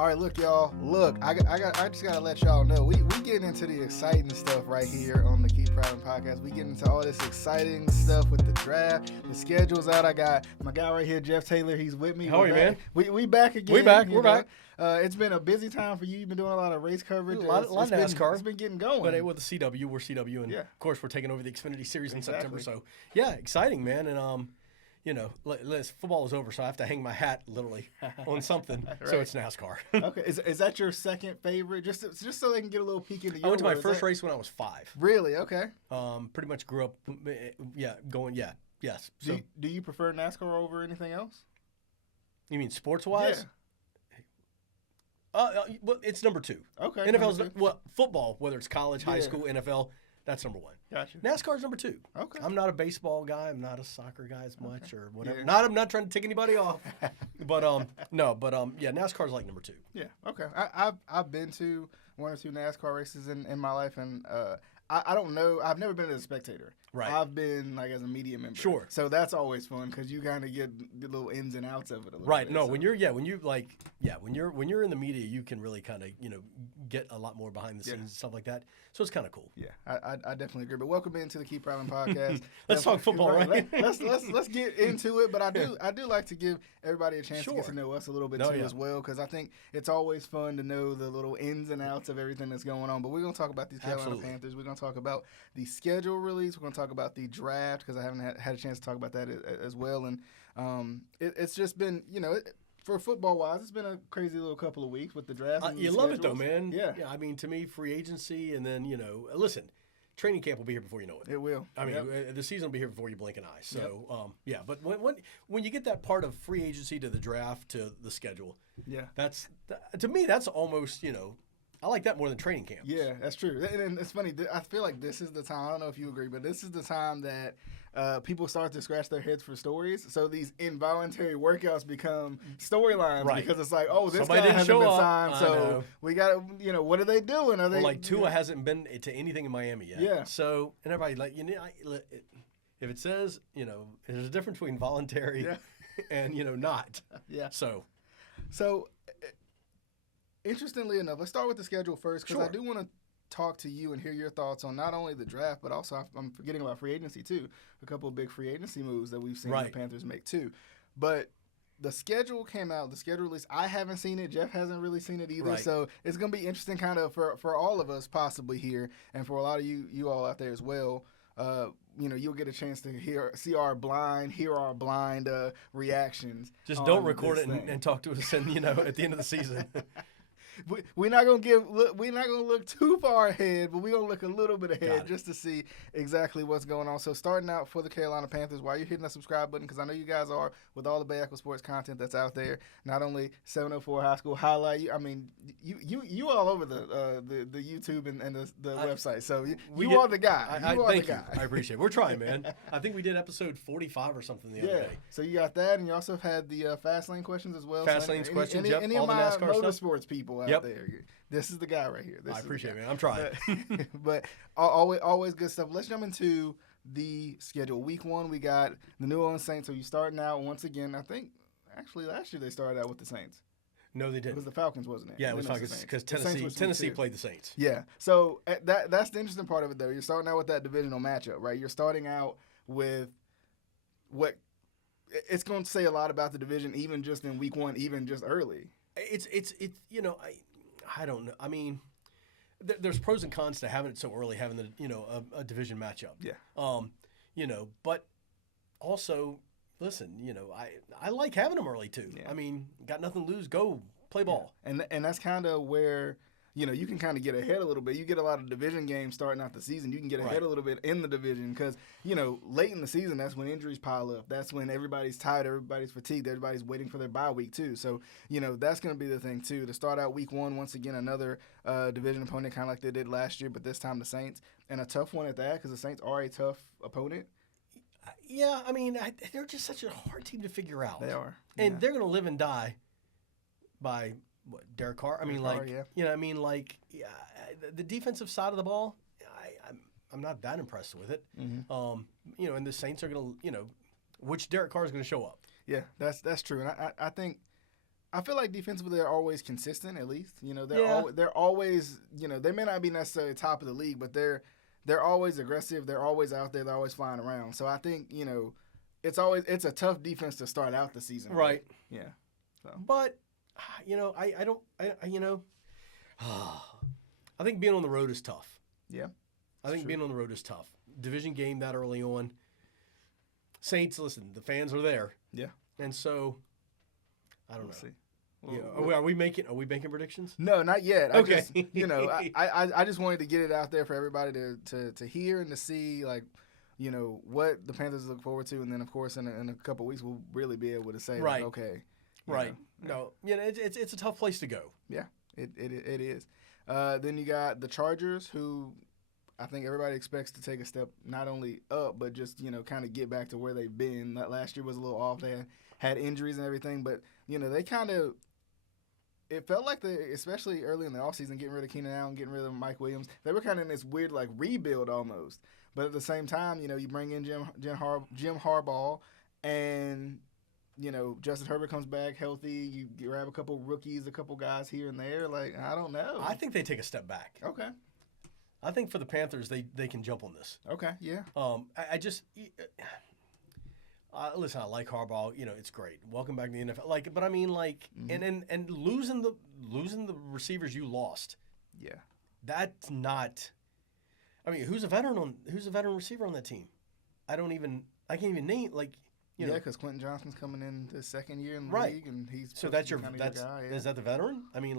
All right, look, y'all. Look, I just gotta let y'all know we getting into the exciting stuff right here on the Keep Prowling podcast. We getting into all this exciting stuff with the draft. The schedule's out. I got my guy right here, Jeff Taylor. He's with me. How are you, man? We back again. We're back. It's been a busy time for you. You've been doing a lot of race coverage. A lot of NASCAR. It's been getting going. But with the CW, we're CW, and of course we're taking over the Xfinity Series in September. So yeah, exciting, man. And football is over, so I have to hang my hat literally on something. Right. So it's NASCAR. Okay, is that your second favorite? Just so they can get a little peek into your I went to my world. first race when I was 5. Really? Okay. Pretty much grew up, yes. So do you prefer NASCAR over anything else? You mean sports-wise? Yeah. Well, it's number 2. Okay. NFL's football, whether it's college, high school, NFL. That's number 1. Gotcha. NASCAR's number 2. Okay. I'm not a baseball guy. I'm not a soccer guy as much or whatever. Yeah. I'm not trying to take anybody off. But NASCAR's like number 2. Yeah. Okay. I've been to 1 or 2 NASCAR races in my life, and I don't know. I've never been as a spectator. Right. I've been like as a media member. Sure. So that's always fun because you kind of get the little ins and outs of it a little right. bit. No, so. when you're in the media, you can really kind of get a lot more behind the scenes and stuff like that. So it's kind of cool. Yeah, I definitely agree. But welcome into the Keep Prowling podcast. Let's talk football, right? Let's get into it. But I do like to give everybody a chance to get to know us a little bit as well, because I think it's always fun to know the little ins and outs of everything that's going on. But we're gonna talk about these Carolina Panthers. We're gonna talk about the schedule release. We're gonna talk about the draft because I haven't had a chance to talk about that as well. And it's just been for football-wise, it's been a crazy little couple of weeks with the draft. And you love it, though, man. Yeah. I mean, to me, free agency, and then, listen, training camp will be here before you know it. It will. I mean, the season will be here before you blink an eye. So, yep. But when you get that part of free agency to the draft to the schedule, to me, that's almost, I like that more than training camp. Yeah, that's true. And it's funny. I feel like this is the time. I don't know if you agree, but this is the time that people start to scratch their heads for stories. So these involuntary workouts become storylines because it's like, oh, this guy hasn't been signed, so we got to, what are they doing? Are they like Tua hasn't been to anything in Miami yet? Yeah. So and everybody if it says there's a difference between voluntary and not. Yeah. So. Interestingly enough, let's start with the schedule first because I do want to talk to you and hear your thoughts on not only the draft, but also I'm forgetting about free agency too. A couple of big free agency moves that we've seen the Panthers make too. But the schedule came out, the schedule release. I haven't seen it. Jeff hasn't really seen it either. Right. So it's going to be interesting kind of for all of us possibly here and for a lot of you all out there as well. You'll get a chance to hear our blind reactions. Just don't record it and talk to us at the end of the season. We're not gonna look too far ahead, but we're gonna look a little bit ahead just to see exactly what's going on. So starting out for the Carolina Panthers, while you're hitting the subscribe button, because I know you guys are with all the Bay Echo Sports content that's out there. Not only 704 High School highlight, you all over the YouTube and the website. So you are the guy. Thank you. I appreciate it. We're trying, man. I think we did episode 45 or something the other day. So you got that, and you also had the Fast Lane questions as well. Fast Lane's questions. Any all of my the NASCAR motorsports people out there. This is the guy right here. I appreciate it, man. I'm trying. But always good stuff. Let's jump into the schedule. Week 1, we got the New Orleans Saints. So you starting out once again. I think actually last year they started out with the Saints. No, they didn't. It was the Falcons, wasn't it? Yeah, it was Falcons because Tennessee played the Saints. Yeah. So that's the interesting part of it, though. You're starting out with that divisional matchup, right? You're starting out with what it's going to say a lot about the division, even just in week 1, even just early. It's I don't know. I mean, there's pros and cons to having it so early, having a division matchup. Yeah. But also, listen, I like having them early too. Yeah. I mean, got nothing to lose, go play ball. Yeah. And that's kind of where you can kind of get ahead a little bit. You get a lot of division games starting out the season. You can get ahead a little bit in the division because, late in the season, that's when injuries pile up. That's when everybody's tired, everybody's fatigued, everybody's waiting for their bye week too. So, that's going to be the thing too. To start out week 1, once again, another division opponent kind of like they did last year, but this time the Saints. And a tough one at that because the Saints are a tough opponent. Yeah, I mean, they're just such a hard team to figure out. They are. And they're going to live and die by – what, Derek Carr? I mean, the defensive side of the ball, I'm not that impressed with it. Mm-hmm. And the Saints are going to, which Derek Carr is going to show up. Yeah, that's true. And I think I feel like defensively they're always consistent. At least they're always they may not be necessarily top of the league, but they're always aggressive. They're always out there. They're always flying around. So I think it's a tough defense to start out the season. Right. Yeah. So. But I think being on the road is tough. Yeah. I think being on the road is tough. Division game that early on. Saints, listen, the fans are there. Yeah. And so, I don't know. See. Well, are we making predictions? No, not yet. Okay. I just wanted to get it out there for everybody to hear and to see, like, what the Panthers look forward to, and then of course in a couple of weeks we'll really be able to say, right. like, okay. Right. No. It's a tough place to go. Yeah. It is. Then you got the Chargers, who I think everybody expects to take a step not only up, but just, kind of get back to where they've been. That last year was a little off. They had injuries and everything, but, they kind of – it felt like especially early in the offseason, getting rid of Keenan Allen, getting rid of Mike Williams, they were kind of in this weird, like, rebuild almost. But at the same time, you bring in Jim Harbaugh, and – Justin Herbert comes back healthy. You grab a couple rookies, a couple guys here and there. Like, I don't know. I think they take a step back. Okay. I think for the Panthers, they can jump on this. Okay, yeah. I just listen. I like Harbaugh. It's great. Welcome back to the NFL. But I mean, and losing the receivers you lost. Yeah. That's not. I mean, who's a veteran receiver on that team? I can't even name because Quentin Johnston's coming in his second year in the right. league, and he's that's your guy. Yeah. Is that the veteran? I mean,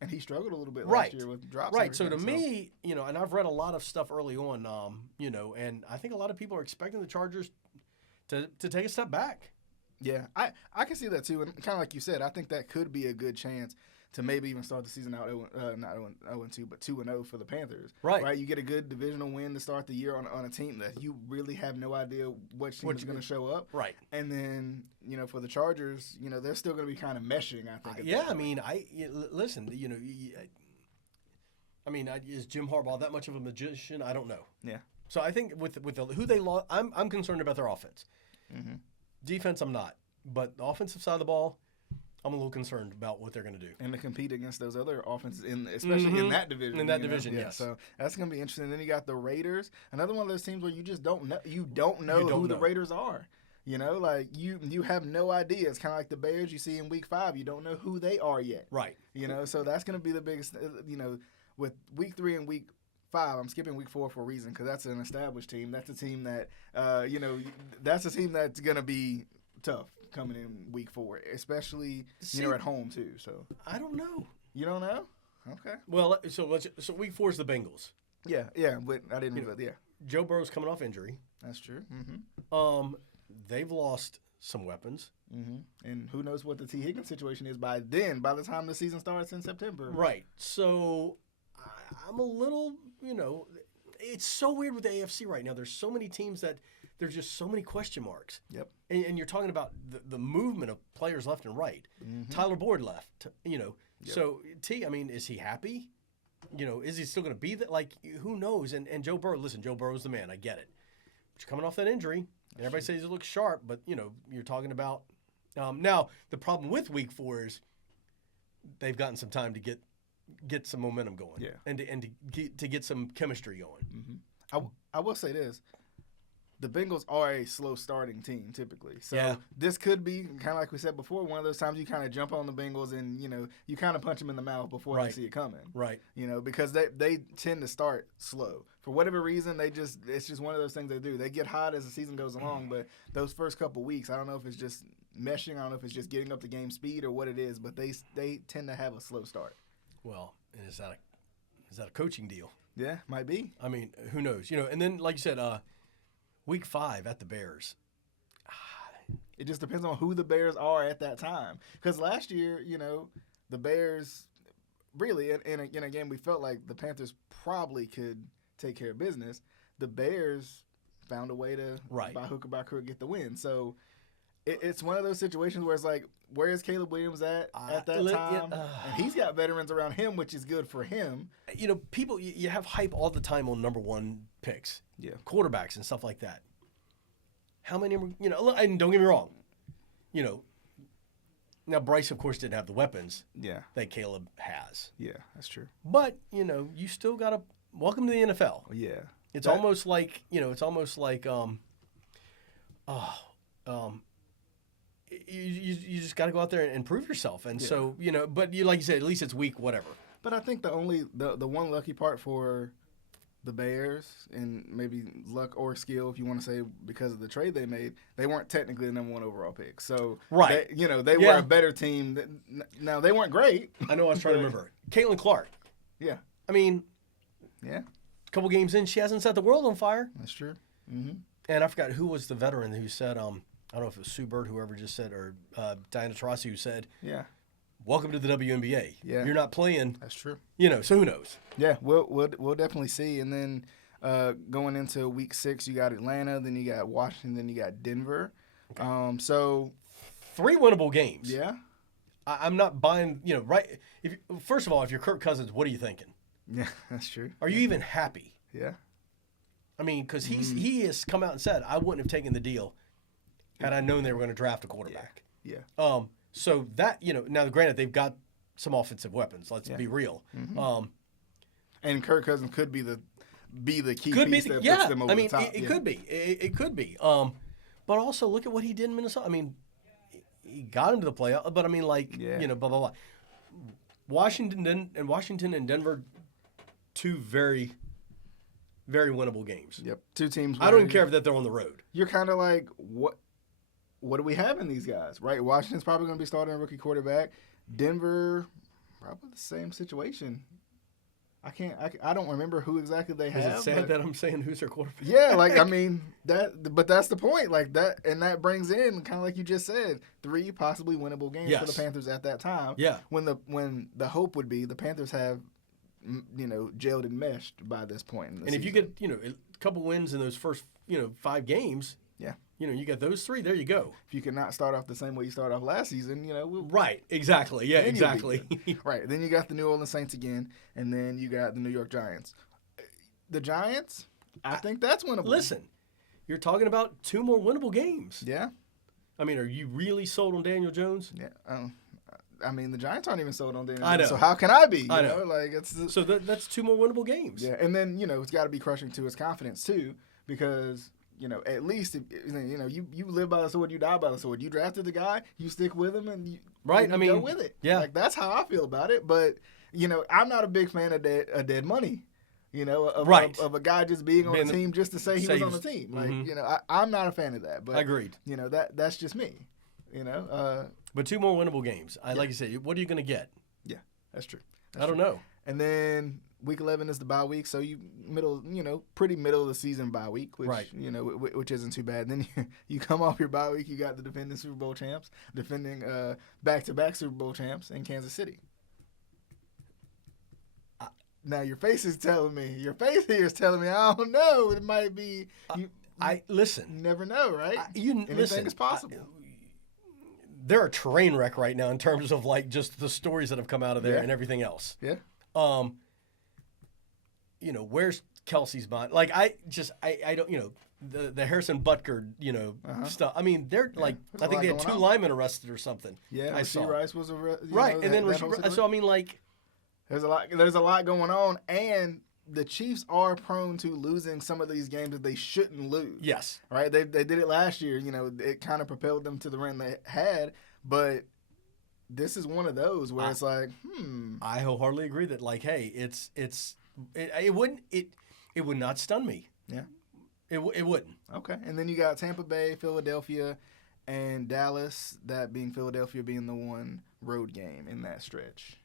and he struggled a little bit right. last year with drops. Right. So to me, and I've read a lot of stuff early on, and I think a lot of people are expecting the Chargers to take a step back. Yeah, I can see that too, and kind of like you said, I think that could be a good chance to maybe even start the season out not 0-2, but 2-0 for the Panthers. Right. You get a good divisional win to start the year on a team that you really have no idea what team is going to show up. Right. And then, for the Chargers, they're still going to be kind of meshing, I think. Listen, is Jim Harbaugh that much of a magician? I don't know. Yeah. So I think with who they lost, I'm concerned about their offense. Mm-hmm. Defense, I'm not. But the offensive side of the ball, I'm a little concerned about what they're going to do. And to compete against those other offenses, especially in that division. In that division, yes. So that's going to be interesting. Then you got the Raiders, another one of those teams where you just don't know. You don't know who the Raiders are. You have no idea. It's kind of like the Bears you see in Week 5. You don't know who they are yet. Right. So that's going to be the biggest. With Week 3 and Week 5, I'm skipping Week 4 for a reason because that's an established team. That's a team that that's a team that's going to be tough coming in Week 4, especially at home too. So I don't know. You don't know? Okay. Well, so Week 4 is the Bengals. Yeah, but I didn't. Yeah. Joe Burrow's coming off injury. That's true. Mm-hmm. They've lost some weapons. Mm-hmm. And who knows what the T. Higgins situation is by then? By the time the season starts in September. Right. So I'm a little. It's so weird with the AFC right now. There's so many teams that. There's just so many question marks. Yep. And you're talking about the movement of players left and right. Mm-hmm. Tyler Boyd left, Yep. So, is he happy? Is he still going to be that? Who knows? And Joe Burrow, listen, Joe Burrow's the man. I get it. But you're coming off that injury. And everybody says he looks sharp, but, you're talking about. Now, the problem with Week 4 is they've gotten some time to get some momentum going. Yeah. And to get some chemistry going. Mm-hmm. I will say this. The Bengals are a slow starting team typically. So This could be, kind of like we said before, one of those times you kind of jump on the Bengals and, you kind of punch them in the mouth before they see it coming. Right. Because they tend to start slow. For whatever reason, it's just one of those things they do. They get hot as the season goes along, but those first couple weeks, I don't know if it's just meshing, I don't know if it's just getting up to game speed or what it is, but they tend to have a slow start. Well, and is that a coaching deal? Yeah, might be. I mean, who knows? And then, like you said, Week 5 at the Bears. It just depends on who the Bears are at that time. Because last year, the Bears really, in a game we felt like the Panthers probably could take care of business. The Bears found a way to, by hook or by crook, get the win. So it's one of those situations where it's like, where is Caleb Williams at that time? And he's got veterans around him, which is good for him. People, you have hype all the time on number 1 picks. Yeah. Quarterbacks and stuff like that. How many, and don't get me wrong, Now, Bryce, of course, didn't have the weapons Yeah. that Caleb has. Yeah, that's true. But, you still got to welcome to the NFL. Yeah. It's almost like, you just got to go out there and prove yourself. And so, but like you said, at least it's week whatever. But I think the one lucky part for the Bears, and maybe luck or skill, if you want to say, because of the trade they made, they weren't technically the number 1 overall pick. So, right. They were a better team. Now, they weren't great. I know I was trying to remember. Caitlin Clark. Yeah. I mean, yeah. A couple games in, she hasn't set the world on fire. That's true. Mm-hmm. And I forgot who was the veteran who said, I don't know if it was Sue Bird, whoever just said, or Diana Taurasi who said, yeah, welcome to the WNBA. Yeah. You're not playing. That's true. So who knows? Yeah, we'll definitely see. And then going into week 6, you got Atlanta, then you got Washington, then you got Denver. Okay. So 3 winnable games. Yeah. I'm not buying, right. First of all, if you're Kirk Cousins, what are you thinking? Yeah, that's true. Are you even happy? Yeah. I mean, because he has come out and said, I wouldn't have taken the deal had I known they were going to draft a quarterback. Yeah. So that, now granted, they've got some offensive weapons. Let's be real. Mm-hmm. And Kirk Cousins could be the key piece that puts them over the top. It could be. It could be. But also, look at what he did in Minnesota. I mean, he got into the playoff, but I mean, blah, blah, blah. Washington and Denver, 2 very, very winnable games. Yep. 2 teams. I don't even care if they're on the road. You're kind of like, what do we have in these guys, right? Washington's probably going to be starting a rookie quarterback. Denver, probably the same situation. I don't remember who exactly they have. Is it sad that I'm saying who's their quarterback? Yeah, but that's the point. Like that, and that brings in, kind of like you just said, 3 possibly winnable games for the Panthers at that time. Yeah. When the hope would be the Panthers have, gelled and meshed by this point in the season. If you get, a couple wins in those first, 5 games, yeah, you got those 3. There you go. If you cannot start off the same way you started off last season, right, exactly, yeah, exactly. Right. Then you got the New Orleans Saints again, and then you got the New York Giants. The Giants, I think that's winnable. Listen, you're talking about 2 more winnable games. Yeah. I mean, are you really sold on Daniel Jones? Yeah. I mean, the Giants aren't even sold on Daniel Jones. I know. So how can I be? I know. So that's 2 more winnable games. Yeah, and then it's got to be crushing to his confidence too, because at least if, you live by the sword, you die by the sword. You drafted the guy, you stick with him, and you go with it. Yeah, like that's how I feel about it. But I'm not a big fan of dead money. Of a guy just being on the team just to say he was on the team. Like I'm not a fan of that. But agreed. That's just me. But 2 more winnable games. Like you said, what are you going to get? Yeah, that's true. I don't know. And then week 11 is the bye week, so pretty middle of the season bye week, which which isn't too bad. And then you come off your bye week, you got the defending Super Bowl champs, defending back-to-back Super Bowl champs in Kansas City. Now your face here is telling me I don't know. It might be. Listen. You never know, right? Anything is possible. They're a train wreck right now in terms of just the stories that have come out of there and everything else. Yeah. Where's Kelsey's mind? I don't, the Harrison Butker, stuff. I mean, they're I think they had 2 linemen arrested or something. Yeah, Rasheed Rice was arrested. Right, and then so I mean, there's a lot going on, and the Chiefs are prone to losing some of these games that they shouldn't lose. Yes. Right? They did it last year. It kind of propelled them to the run they had, but this is one of those where it's like, I wholeheartedly agree that hey, it would not stun me. Yeah. It wouldn't. Okay. And then you got Tampa Bay, Philadelphia, and Dallas, that being Philadelphia being the one road game in that stretch.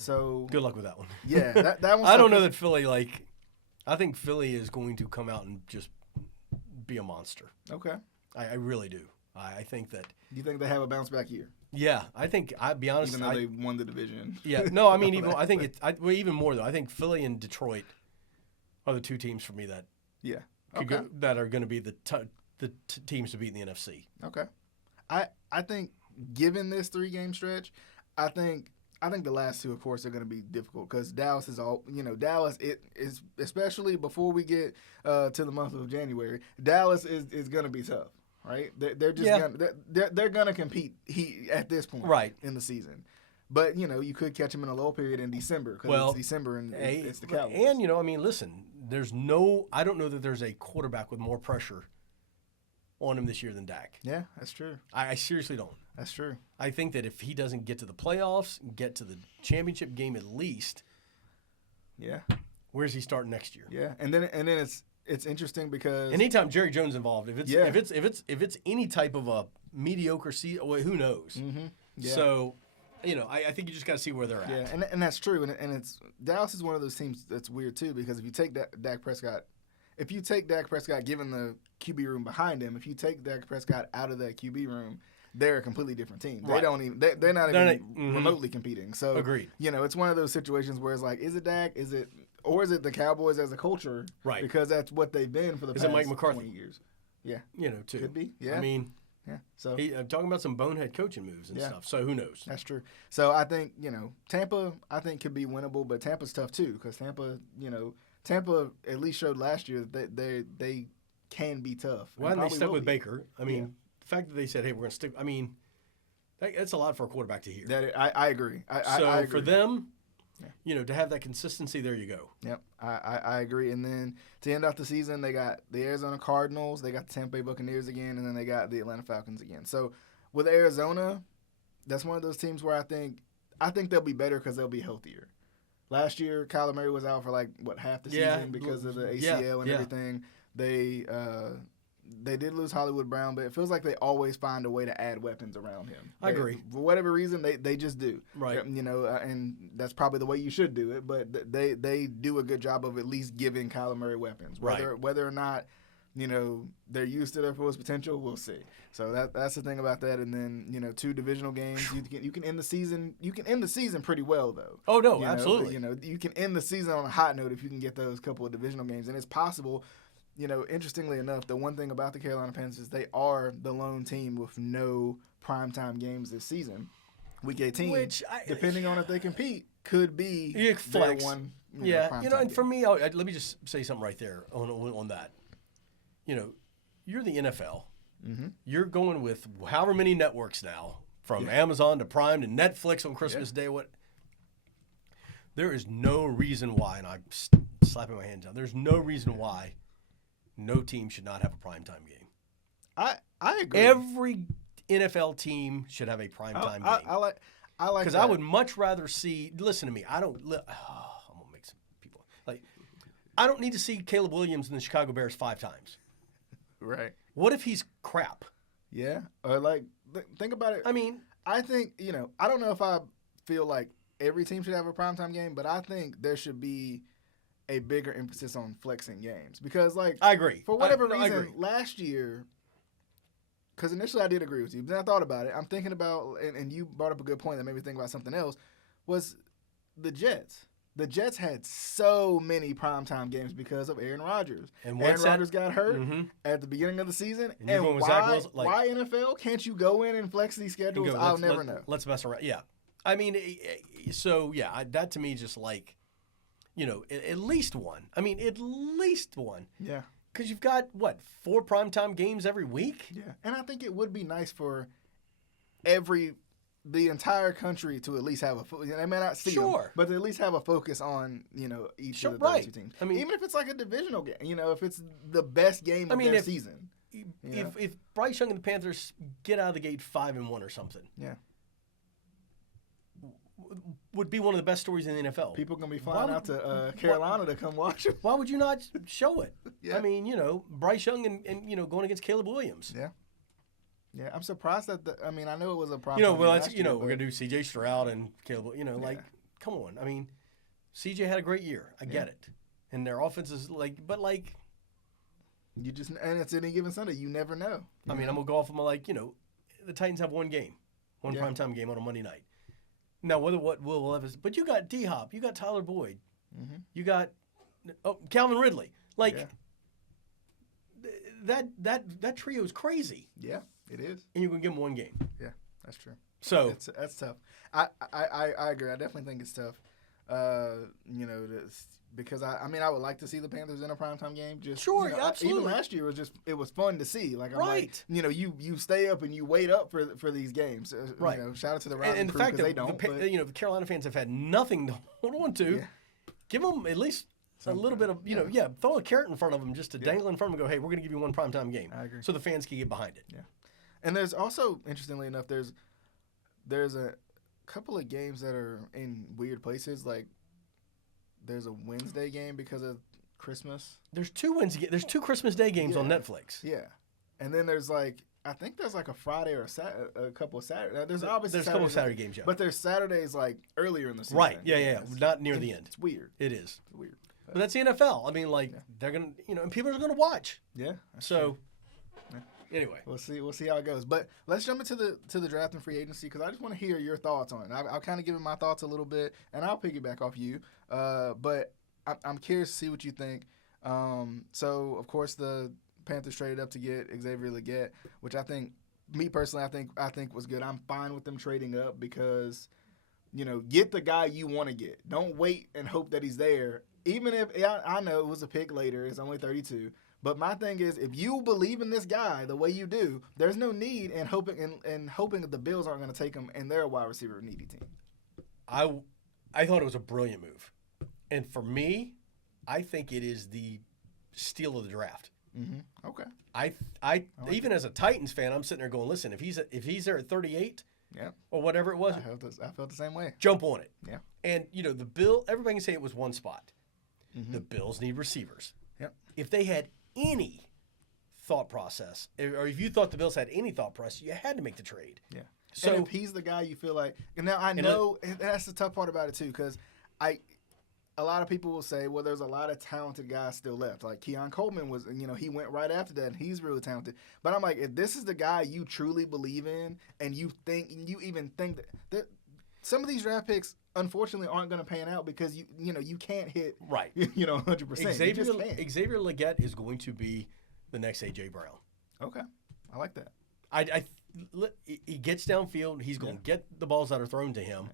So good luck with that one. Yeah, that one. I don't know that Philly I think Philly is going to come out and just be a monster. Okay. I really do. I think that. Do you think they have a bounce back year? Yeah, I think I'd be honest. Even though they won the division. Yeah, no, I mean even more though. I think Philly and Detroit are the 2 teams for me that that are going to be the teams to beat in the NFC. Okay. I think given this 3-game stretch, I think the last 2, of course, are going to be difficult because Dallas is all Dallas. It is especially before we get to the month of January. Dallas is going to be tough, right? They're just they're gonna compete at this point in the season. But, you could catch them in a low period in December because it's December and it's the Cowboys. And, listen, I don't know that there's a quarterback with more pressure on him this year than Dak. Yeah, that's true. I seriously don't. That's true. I think that if he doesn't get to the playoffs, get to the championship game at least, where's he starting next year? Yeah, and then it's interesting because anytime Jerry Jones involved, if it's any type of a mediocre season, well, who knows? Mm-hmm. Yeah. So, I think you just got to see where they're at. Yeah, and that's true. And it's Dallas is one of those teams that's weird too because if you take Dak Prescott, given the QB room behind him, if you take Dak Prescott out of that QB room, they're a completely different team. They don't even they're not even remotely competing. So agreed. It's one of those situations where it's like, is it Dak? Is it the Cowboys as a culture? Right. Because that's what they've been for the past Mike McCarthy? 20 years. Yeah. Too. Could be. Yeah. I mean, yeah. So I'm talking about some bonehead coaching moves and stuff. So who knows? That's true. So I think Tampa I think could be winnable, but Tampa's tough too because Tampa at least showed last year that they can be tough. Well, and they stuck with Baker. I mean, the fact that they said, "Hey, we're going to stick." I mean, that's a lot for a quarterback to hear. I agree. I agree. For them, to have that consistency, there you go. Yep, I agree. And then to end out the season, they got the Arizona Cardinals, they got the Tampa Bay Buccaneers again, and then they got the Atlanta Falcons again. So with Arizona, that's one of those teams where I think they'll be better because they'll be healthier. Last year, Kyler Murray was out for half the season because of the ACL and everything. They did lose Hollywood Brown, but it feels like they always find a way to add weapons around him. I agree. For whatever reason, they just do. Right. And that's probably the way you should do it, but they do a good job of at least giving Kyler Murray weapons. Whether or not, they're used to their fullest potential, we'll see. So that's the thing about that. And then, 2 divisional games, you can end the season. You can end the season pretty well, though. Oh no, absolutely. You can end the season on a hot note if you can get those couple of divisional games, and it's possible. Interestingly enough, the one thing about the Carolina Panthers is they are the lone team with no primetime games this season. Week 18, which depending on if they compete, could be their one. And for me, let me just say something right there on that. You're the NFL. Mm-hmm. You're going with however many networks now, from Amazon to Prime to Netflix on Christmas Day. There is no reason why, and I'm slapping my hands down. There's no reason why no team should not have a primetime game. I agree. Every NFL team should have a primetime game. I like because I would much rather see. Listen to me. I'm gonna make some people I don't need to see Caleb Williams in the Chicago Bears 5 times. Right. What if he's crap? Yeah. Or think about it. I mean, I think I don't know if I feel like every team should have a primetime game, but I think there should be a bigger emphasis on flexing games because, I agree. For whatever reason, last year, because initially I did agree with you, but then I thought about it. I'm thinking about, and you brought up a good point that made me think about something else, was the Jets. The Jets had so many primetime games because of Aaron Rodgers. And Aaron Rodgers got hurt at the beginning of the season. And why NFL? Can't you go in and flex these schedules? I'll never know. Let's mess around. Yeah. I mean, that to me just at least one. I mean, at least one. Yeah. Because you've got, 4 primetime games every week? Yeah. And I think it would be nice for the entire country to at least have they may not see them, but to at least have a focus on, each of the 32 teams. I mean, even if it's a divisional game, if it's the best game of their season. If Bryce Young and the Panthers get out of the gate 5-1 or something. Yeah. Would be one of the best stories in the NFL. People are going to be flying out to Carolina to come watch it. Why would you not show it? Yeah. I mean, Bryce Young and going against Caleb Williams. Yeah. Yeah, I'm surprised that I know it was a problem. We're going to do C.J. Stroud and Caleb, come on. I mean, C.J. had a great year. I get it. And their offense is you just, and it's any given Sunday. You never know. I mean, I'm going to go off of the Titans have one primetime game on a Monday night. Now, what Will Levis, but you got D-Hop, you got Tyler Boyd, you got Calvin Ridley. That trio is crazy. Yeah, it is. And you're going to give them one game. Yeah, that's true. So that's tough. I agree. I definitely think it's tough. Because I would like to see the Panthers in a primetime game. Just sure, absolutely. Even last year it was fun to see. Like I'm like, you stay up and you wait up for these games. Right. Shout out to the Rowling and crew the fact that they don't. the Carolina fans have had nothing to hold on to. Yeah. Give them at least a little bit of throw a carrot in front of them just to dangle in front of them and go, hey, we're going to give you one primetime game. I agree. So the fans can get behind it. Yeah. And there's also, interestingly enough, there's a couple of games that are in weird places. Like there's a Wednesday game because of Christmas. There's two Christmas Day games on Netflix. Yeah. And then there's I think there's a Friday or a couple of Saturday. There's obviously a couple of Saturday games, yeah. But there's Saturdays earlier in the season. Right. Yeah. Not near the end. It's weird. It is. It's weird. But that's the NFL. I mean, they're gonna, and people are gonna watch. Yeah. So, anyway, we'll see how it goes. But let's jump into the draft and free agency because I just want to hear your thoughts on it. I'll kind of give my thoughts a little bit, and I'll piggyback off you. But I'm curious to see what you think. So of course the Panthers traded up to get Xavier Legette, which I think, me personally, I think was good. I'm fine with them trading up because, get the guy you want to get. Don't wait and hope that he's there. Even if I know it was a pick later, it's only 32. But my thing is, if you believe in this guy the way you do, there's no need in hoping that the Bills aren't going to take him and they're a wide receiver needy team. I thought it was a brilliant move, and for me, I think it is the steal of the draft. Mm-hmm. Okay. I even as a Titans fan, I'm sitting there going, listen, if he's there at 38, or whatever it was, I felt the same way. Jump on it. Yeah. And the Bill, everybody can say it was one spot. Mm-hmm. The Bills need receivers. Yep. If they had any thought process, or if you thought the Bills had any thought process, you had to make the trade. Yeah. So and if he's the guy you feel like, and now I know that's the tough part about it too, because a lot of people will say, well, there's a lot of talented guys still left. Like Keon Coleman was, he went right after that, and he's really talented. But I'm like, if this is the guy you truly believe in, and you even think that some of these draft picks, unfortunately, aren't going to pan out because you can't hit 100%. Xavier Legette is going to be the next A.J. Brown. Okay, I like that. He gets downfield. He's going to get the balls that are thrown to him.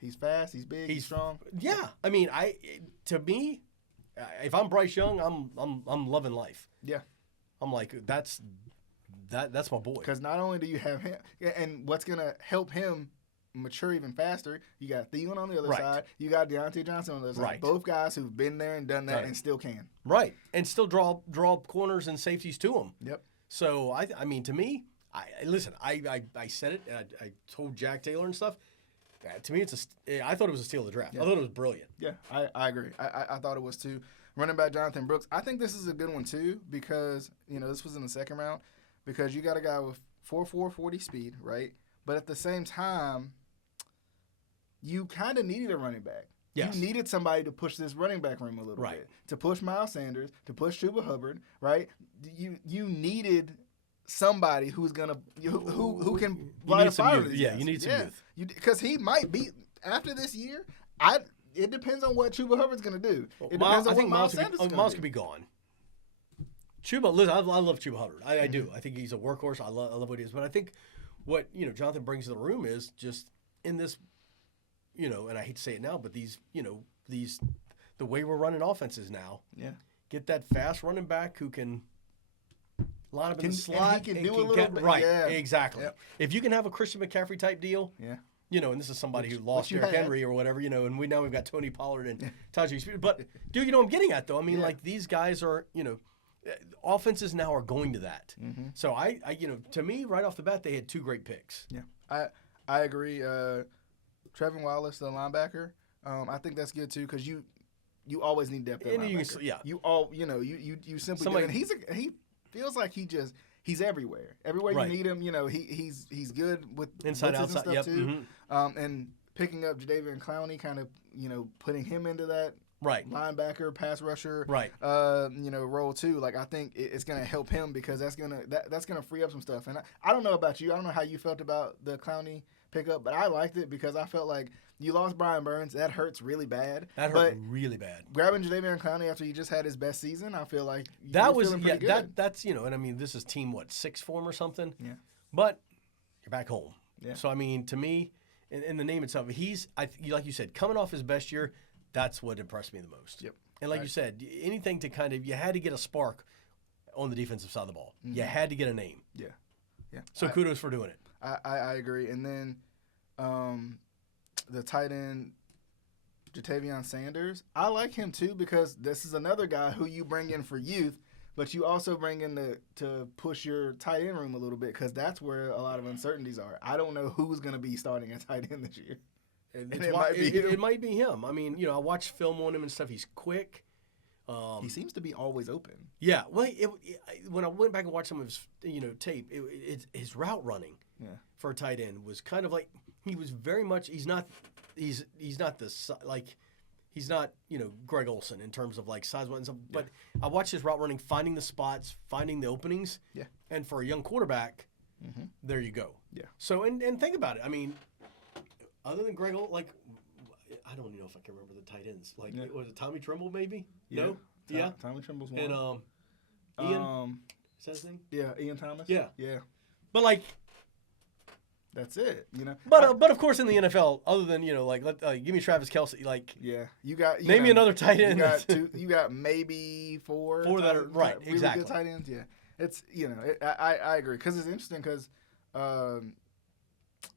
He's fast. He's big. He's strong. Yeah, I mean, to me, if I'm Bryce Young, I'm loving life. Yeah, I'm like that's my boy. Because not only do you have him, and what's gonna help him mature even faster, you got Thielen on the other side. You got Deontay Johnson on the other side. Right. Both guys who've been there and done that and still can. Right, and still draw corners and safeties to them. Yep. So I mean, to me, I said it, and I told Jack Taylor and stuff. To me, I thought it was a steal of the draft. Yeah. I thought it was brilliant. Yeah, I agree. I thought it was too. Running back Jonathan Brooks, I think this is a good one too because this was in the second round because you got a guy with 4.4 40 speed, right? But at the same time, you kind of needed a running back. Yes. You needed somebody to push this running back room a little bit, to push Miles Sanders, to push Chuba Hubbard, right? You needed somebody who's gonna who can light a fire. You need some youth. Because he might be after this year. It depends on what Chuba Hubbard's gonna do. It depends on what Miles Sanders is gonna do. Miles could be gone. Chuba, listen, I love Chuba Hubbard. I do. I think he's a workhorse. I love what he is. But I think what Jonathan brings to the room is just in this, and I hate to say it now, but these the way we're running offenses now. Yeah. Get that fast running back who can line up in the slot. And he can do a little bit. Right, yeah. Exactly. Yep. If you can have a Christian McCaffrey type deal, and this is somebody who lost Derrick Henry or whatever, and we've got Tony Pollard and Tajay Spears. But, dude, I'm getting at, though. I mean, these guys are, offenses now are going to that. Mm-hmm. So, to me, right off the bat, they had two great picks. Yeah. I agree. Trevin Wallace, the linebacker, I think that's good, too, because you always need depth at linebacker. You simply do. And he feels like he's everywhere. Everywhere you need him, he's good with inside outside and stuff too. Mm-hmm. And picking up Jadeveon Clowney, kind of putting him into that linebacker, pass rusher, role too. Like I think it's gonna help him because that's gonna free up some stuff. And I don't know about you. I don't know how you felt about the Clowney pickup, but I liked it because I felt like you lost Brian Burns. That hurts really bad. That hurt really bad. Grabbing Jadeveon Clowney after he just had his best season, I feel like pretty good. That's and I mean this is team sixth form or something. Yeah. But you're back home. Yeah. So I mean to me, in the name itself, he's like you said, coming off his best year. That's what impressed me the most. Yep. And like you said, anything to kind of, you had to get a spark on the defensive side of the ball. Mm-hmm. You had to get a name. Yeah. So kudos for doing it. I agree. And then the tight end, Jatavion Sanders, I like him too because this is another guy who you bring in for youth, but you also bring in to push your tight end room a little bit because that's where a lot of uncertainties are. I don't know who's going to be starting at tight end this year. It might be him. I mean, I watched film on him and stuff. He's quick. He seems to be always open. Yeah. Well, when I went back and watched some of his tape, his route running for a tight end was kind of like he was very much. He's not Greg Olsen in terms of like size and stuff. But I watched his route running, finding the spots, finding the openings. Yeah. And for a young quarterback, there you go. Yeah. So and think about it. I mean, other than Greg Olsen, like. I don't even know if I can remember the tight ends. Like, was it Tommy Tremble maybe? Yeah. No? Tommy Tremble's one. And Ian? Is that his name? Yeah, Ian Thomas. Yeah. Yeah. But, like. That's it, But of course in the NFL, other than, give me Travis Kelce, like. Yeah. You got. Name me another tight end. You got maybe four that are, right, really exactly. good tight ends. Yeah. It's, I agree. Because it's interesting because I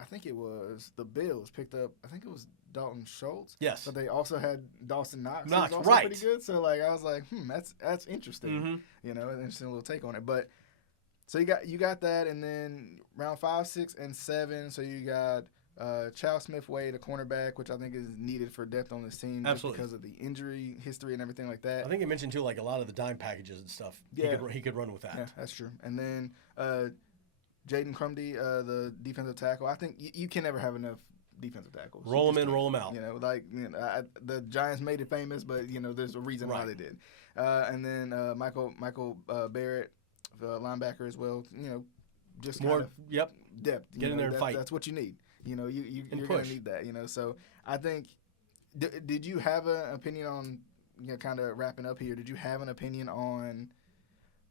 think it was the Bills picked up, I think it was Dalton Schultz. Yes. But they also had Dawson Knox. Knox, who's also right. pretty good. So, I was like, that's interesting. An interesting little take on it. But, so you got that, and then round 5, 6, and 7, so you got Charles Smith-Wade, a cornerback, which I think is needed for depth on this team. Absolutely. Because of the injury history and everything like that. I think you mentioned, too, like a lot of the dime packages and stuff. Yeah. He could run with that. Yeah, that's true. And then Jaden Crumdy, the defensive tackle. I think you can never have enough defensive tackles. Roll them in, roll them out. The Giants made it famous, but there's a reason why they did. And then Michael Barrett, the linebacker as well. Just more depth. Get in there and fight. That's what you need. You're going to need that. So I think. Did you have an opinion on? Kind of wrapping up here. Did you have an opinion on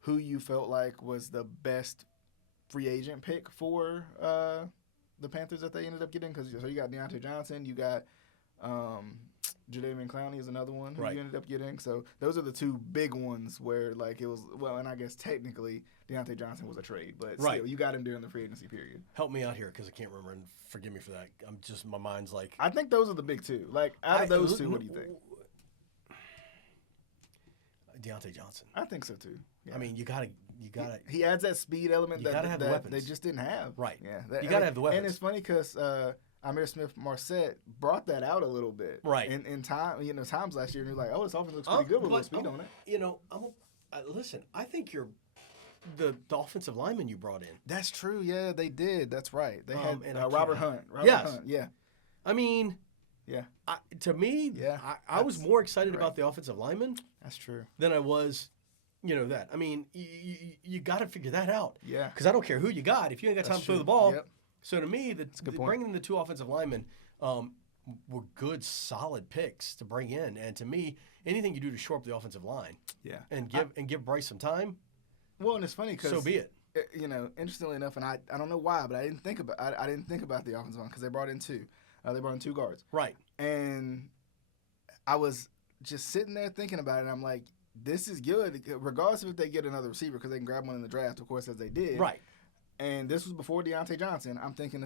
who you felt like was the best free agent pick for the Panthers that they ended up getting? So you got Deontay Johnson, you got Jadeveon Clowney is another one who you ended up getting. So those are the two big ones where it was, and I guess technically Deontay Johnson was a trade, but still you got him during the free agency period. Help me out here because I can't remember, and forgive me for that. My mind's like. I think those are the big two. Out of those two, what do you think? Deontay Johnson. I think so too. Yeah. I mean, you gotta. He adds that speed element that they just didn't have. Right. Yeah. You gotta have the weapons. And it's funny because Amir Smith-Marset brought that out a little bit. Right. In time, times last year, and you're like, this offense looks pretty good with a little speed on it. Listen. I think you're the offensive lineman you brought in. That's true. Yeah, they did. That's right. They had Robert Hunt. Hunt. Yeah. I mean. Yeah. To me, I was more excited about the offensive lineman. That's true. Than I was, that. I mean, you got to figure that out. Yeah. Because I don't care who you got. If you ain't got time to throw the ball. Yep. So to me, bringing in the two offensive linemen were good, solid picks to bring in. And to me, anything you do to shore up the offensive line. Yeah. And give Bryce some time. Well, and it's funny because. So be it. Interestingly enough, and I don't know why, but I didn't think about the offensive line because they brought in two. They brought in two guards. Right. And I was just sitting there thinking about it, and I'm like, this is good, regardless of if they get another receiver, because they can grab one in the draft, of course, as they did. Right. And this was before Deontay Johnson. I'm thinking,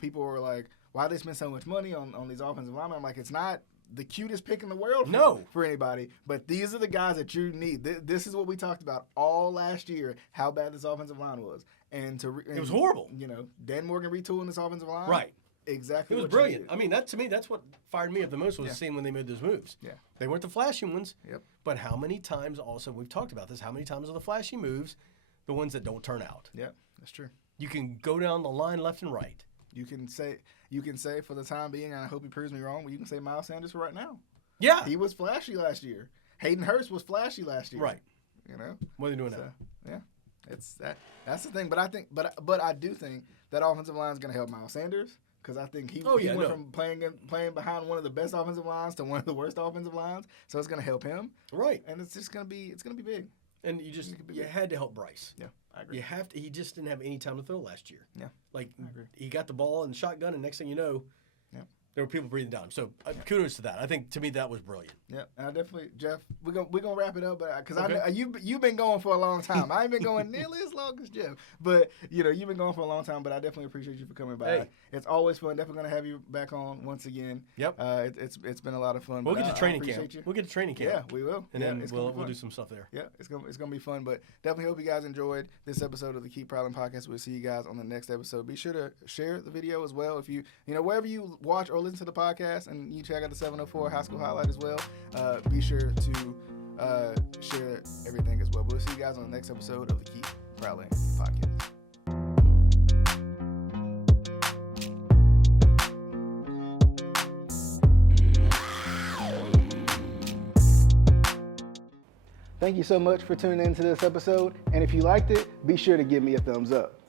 people were like, why they spend so much money on these offensive linemen? I'm like, it's not the cutest pick in the world for anybody, but these are the guys that you need. This is what we talked about all last year, how bad this offensive line was. And it was horrible. Dan Morgan retooling this offensive line. Right. Exactly. It was brilliant. I mean, to me, that's what fired me up the most was seeing when they made those moves. Yeah. They weren't the flashy ones. Yep. But how many times also, we've talked about this, how many times are the flashy moves the ones that don't turn out? Yeah, that's true. You can go down the line left and right. You can say for the time being, and I hope he proves me wrong, but you can say Miles Sanders for right now. Yeah. He was flashy last year. Hayden Hurst was flashy last year. Right. What are they doing now? Yeah. It's that's the thing. But I do think that offensive line is going to help Miles Sanders. Because I think he went from playing behind one of the best offensive lines to one of the worst offensive lines, so it's going to help him. Right. And it's going to be big. And you had to help Bryce. Yeah, I agree. You have to. He just didn't have any time to throw last year. Yeah, like I agree. He got the ball in the shotgun, and next thing you know, There were people breathing down. So kudos to that. I think, to me, that was brilliant. Yeah, and I definitely, Jeff, we're gonna wrap it up, but because I know you've been going for a long time. I ain't been going nearly as long as Jeff, but you've been going for a long time. But I definitely appreciate you for coming by. Hey. It's always fun. Definitely gonna have you back on once again. Yep. It's been a lot of fun. We'll get to training camp. We'll get to training camp. Yeah, we will. And then we'll do some stuff there. Yeah, it's gonna be fun. But definitely hope you guys enjoyed this episode of the Keep Prowling podcast. We'll see you guys on the next episode. Be sure to share the video as well. If you wherever you watch or listen to the podcast, and you check out the 704 High School Highlight as well, be sure to share everything as well. We'll see you guys on the next episode of the Keep Prowling podcast. Thank you so much for tuning into this episode, and if you liked it, be sure to give me a thumbs up.